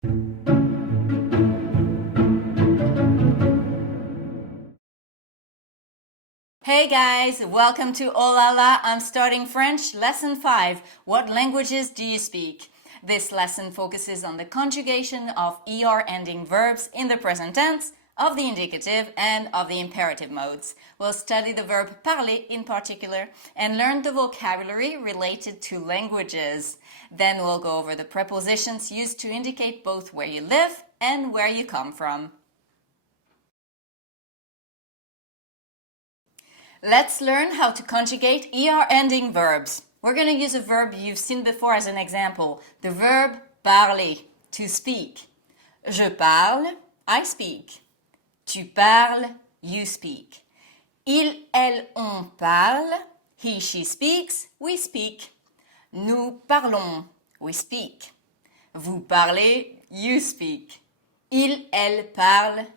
Hey guys, welcome to OhLaLa. I'm starting French, lesson 5. What languages do you speak? This lesson focuses on the conjugation of ER ending verbs in the present tense, of the indicative and of the imperative modes. We'll study the verb parler in particular and learn the vocabulary related to languages. Then we'll go over the prepositions used to indicate both where you live and where you come from. Let's learn how to conjugate ER ending verbs. We're going to use a verb you've seen before as an example, the verb parler, to speak. Je parle, I speak. Tu parles, you speak. Il, elle, on parle, he, she speaks, we speak. Nous parlons, we speak. Vous parlez, you speak. Il, elle parle,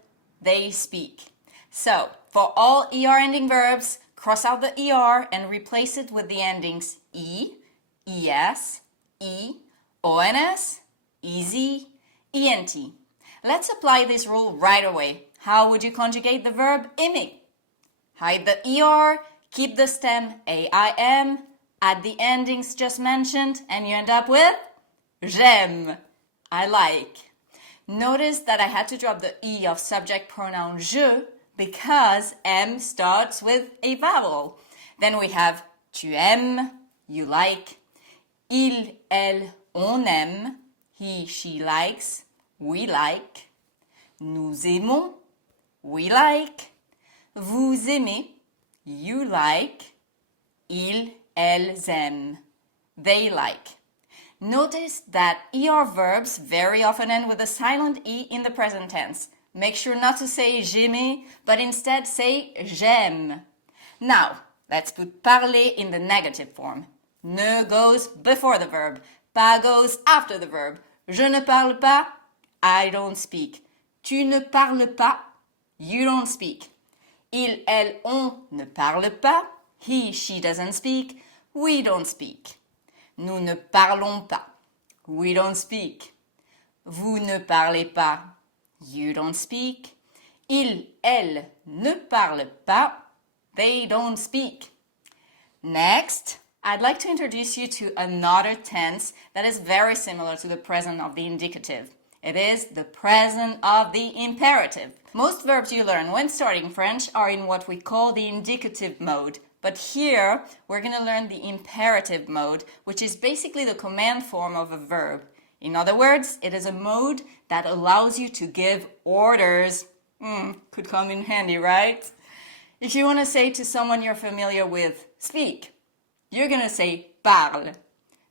they speak. So, for all ER ending verbs, cross out the ER and replace it with the endings E, ES, E, ONS, EZ, ENT. Let's apply this rule right away. How would you conjugate the verb aimer? Hide the ER, keep the stem AIM, add the endings just mentioned, and you end up with j'aime, I like. Notice that I had to drop the E of subject pronoun je because M starts with a vowel. Then we have tu aimes, you like. Il, elle, on aime, he, she likes, we like. Nous aimons, we like. Vous aimez, you like. Ils, elles aiment, they like. Notice that ER verbs very often end with a silent E in the present tense. Make sure not to say j'aimais, but instead say j'aime. Now, let's put parler in the negative form. Ne goes before the verb. Pas goes after the verb. Je ne parle pas, I don't speak. Tu ne parles pas, you don't speak. Il, elle, on ne parle pas, he, she doesn't speak, we don't speak. Nous ne parlons pas, we don't speak. Vous ne parlez pas, you don't speak. Il, elle ne parlent pas, they don't speak. Next, I'd like to introduce you to another tense that is very similar to the present of the indicative. It is the present of the imperative. Most verbs you learn when starting French are in what we call the indicative mode. But here, we're going to learn the imperative mode, which is basically the command form of a verb. In other words, it is a mode that allows you to give orders. Could come in handy, right? If you want to say to someone you're familiar with, speak, you're going to say parle.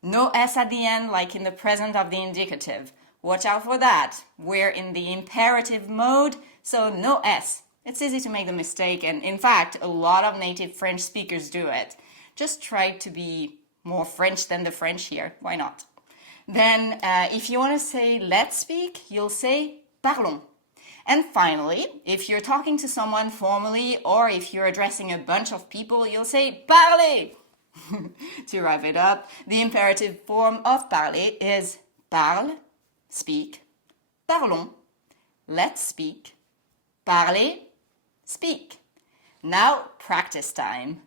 No S at the end like in the present of the indicative. Watch out for that. We're in the imperative mode, so no S. It's easy to make the mistake, and in fact, a lot of native French speakers do it. Just try to be more French than the French here. Why not? Then, if you want to say let's speak, you'll say parlons. And finally, if you're talking to someone formally or if you're addressing a bunch of people, you'll say parlez. To wrap it up, the imperative form of parler is parle, speak, parlons, let's speak, parlez, speak. Now, practice time.